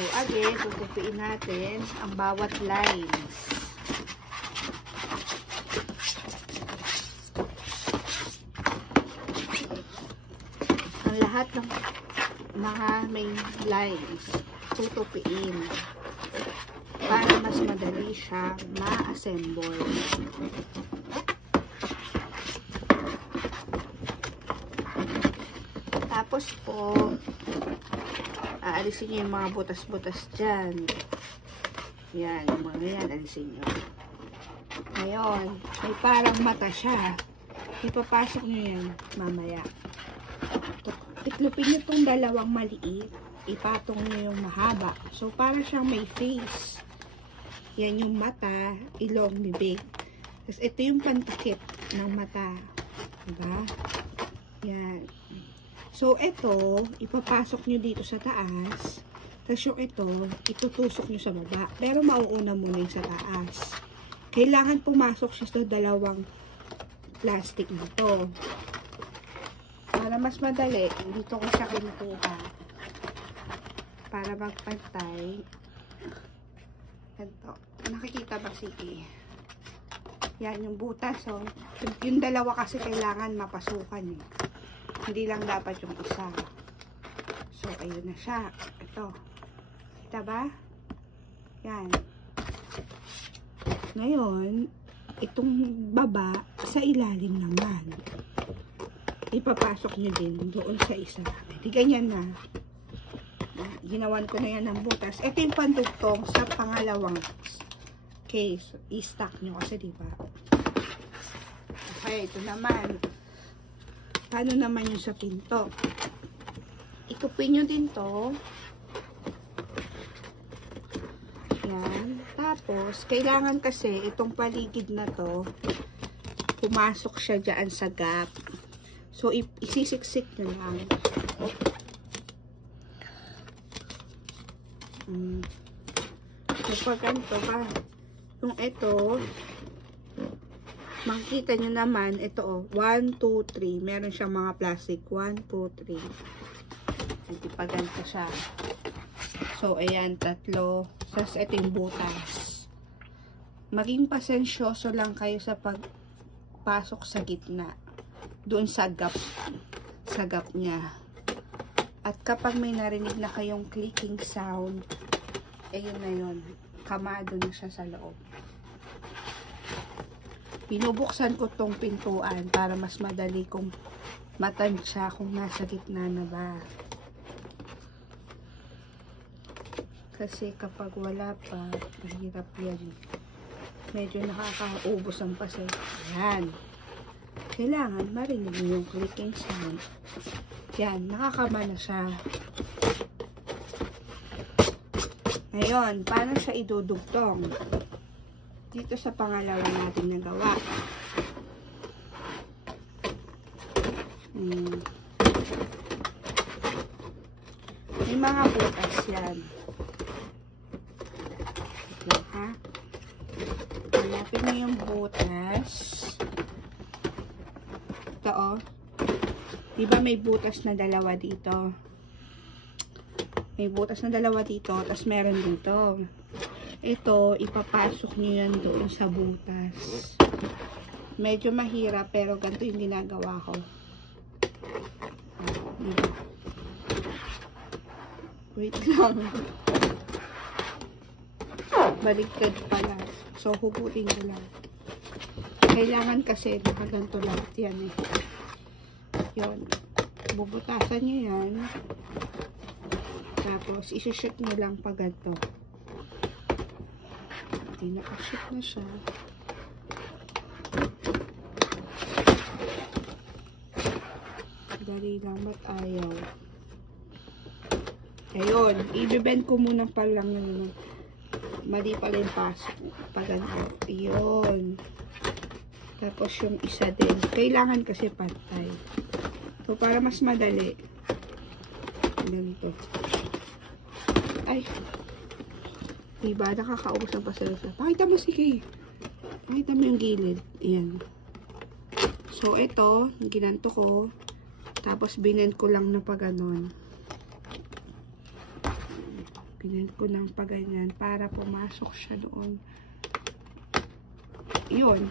So, again, tutupiin natin ang bawat lines. Ang lahat ng mga may lines, tutupiin para mas madali siya ma-assemble. Tapos po, aalisin nyo yung mga butas-butas dyan. Yan, yung mga yan, alisin nyo. Ngayon, may parang mata siya. Ipapasok nyo yan mamaya. Itlupin nyo itong dalawang maliit. Ipatong nyo yung mahaba. So, para siyang may face. Yan yung mata, ilong, bibig. Tapos, ito yung pantakip ng mata. Diba? Yan. So, ito, ipapasok nyo dito sa taas. Tapos yung ito, itutusok nyo sa baba. Pero mauuna muna yung sa taas. Kailangan pumasok siya sa dalawang plastic nito. Para mas madali, dito ko siya kinukuha. Para magpantay. Ito. Nakikita ba sige? Yan yung butas. So, yung dalawa kasi kailangan mapasukan eh. Hindi lang dapat yung isa. So, ayun na siya. Ito. Kita ba? Yan. Ngayon, itong baba, sa ilalim naman. Ipapasok nyo din doon sa isa. Hindi ganyan na. Ginawan ko na yan ng butas. Ito yung pandugtong sa pangalawang case. I-stack nyo kasi, diba? Okay, ito naman. Paano naman yung sa pinto? Itupin nyo din to. Yan. Tapos, kailangan kasi itong paligid na to, pumasok siya dyan sa gap. So, isisiksik nyo lang. So, pag ganito ba? Yung ito, makikita nyo naman, ito oh, 1, 2, 3. Meron siyang mga plastic. 1, 2, 3. Hindi pa ganito siya. So, ayan, 3. Tapos, ito yung butas. Maging pasensyoso lang kayo sa pagpasok sa gitna. Doon sa gap niya. At kapag may narinig na kayong clicking sound, ayun na yun. Kamado na siya sa loob. Binubuksan ko tong pintuan para mas madali kong matansya kung nasa gitna na ba. Kasi kapag wala pa, mahirap yan. Medyo nakakaubos ang pasay. Yan. Kailangan marinig niyo yung clicking sound. Yan, nakakama na siya. Ngayon, paano siya idudugtong? Dito sa pangalawa natin nagawa. May mga butas yan. Okay, ha? Hanapin mo yung butas. Ito, oh. Diba may butas na dalawa dito? May butas na dalawa dito, tapos meron dito. Ito, ipapasok nyo yan doon sa butas. Medyo mahirap, pero ganito yung ginagawa ko. Wait lang. Baligtad pala. So, hugutin ko lang. Kailangan kasi nakaganto lahat yan eh. Yun. Bubutasan nyo yan. Tapos, isi-shoot nyo lang pag ganito. Hindi nakashoot na siya. Dali lang, ba't ayaw? Ayun, i-bend ko muna pa lang yung mali pala yung pasok. Pag ganito. Ayun. Tapos yung isa din. Kailangan kasi pantay. So, para mas madali. Ganito. Ay. Diba? Nakakaubos ang pasalasan. Pakita mo, sige. Pakita mo yung gilid. Ayan. So, ito. Ginanto ko. Tapos, binend ko lang na pa ganon. Ganyan ko ng paganyan para pumasok siya doon. Yun.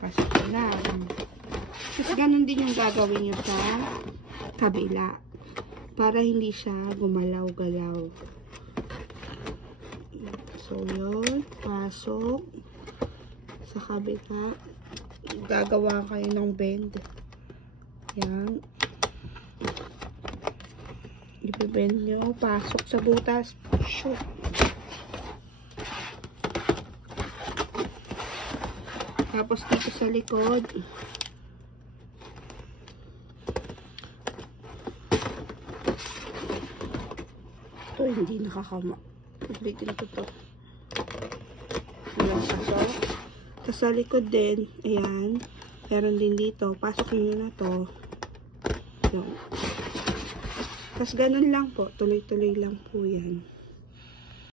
Pasok ko lang. Tapos ganun din yung gagawin nyo sa kabila. Para hindi siya gumalaw-galaw. So, yun. Pasok. Sa kabila. Gagawa kayo ng bend. Yan. Ibibend nyo. Pasok sa butas. Shoot. Tapos dito sa likod. Ito hindi nakakama. Ulitin ko to. Ayan, pasok. Tapos sa likod din. Ayan. Meron din dito. Pasok nyo na to. Ayan. Tapos ganun lang po. Tuloy-tuloy lang po yan.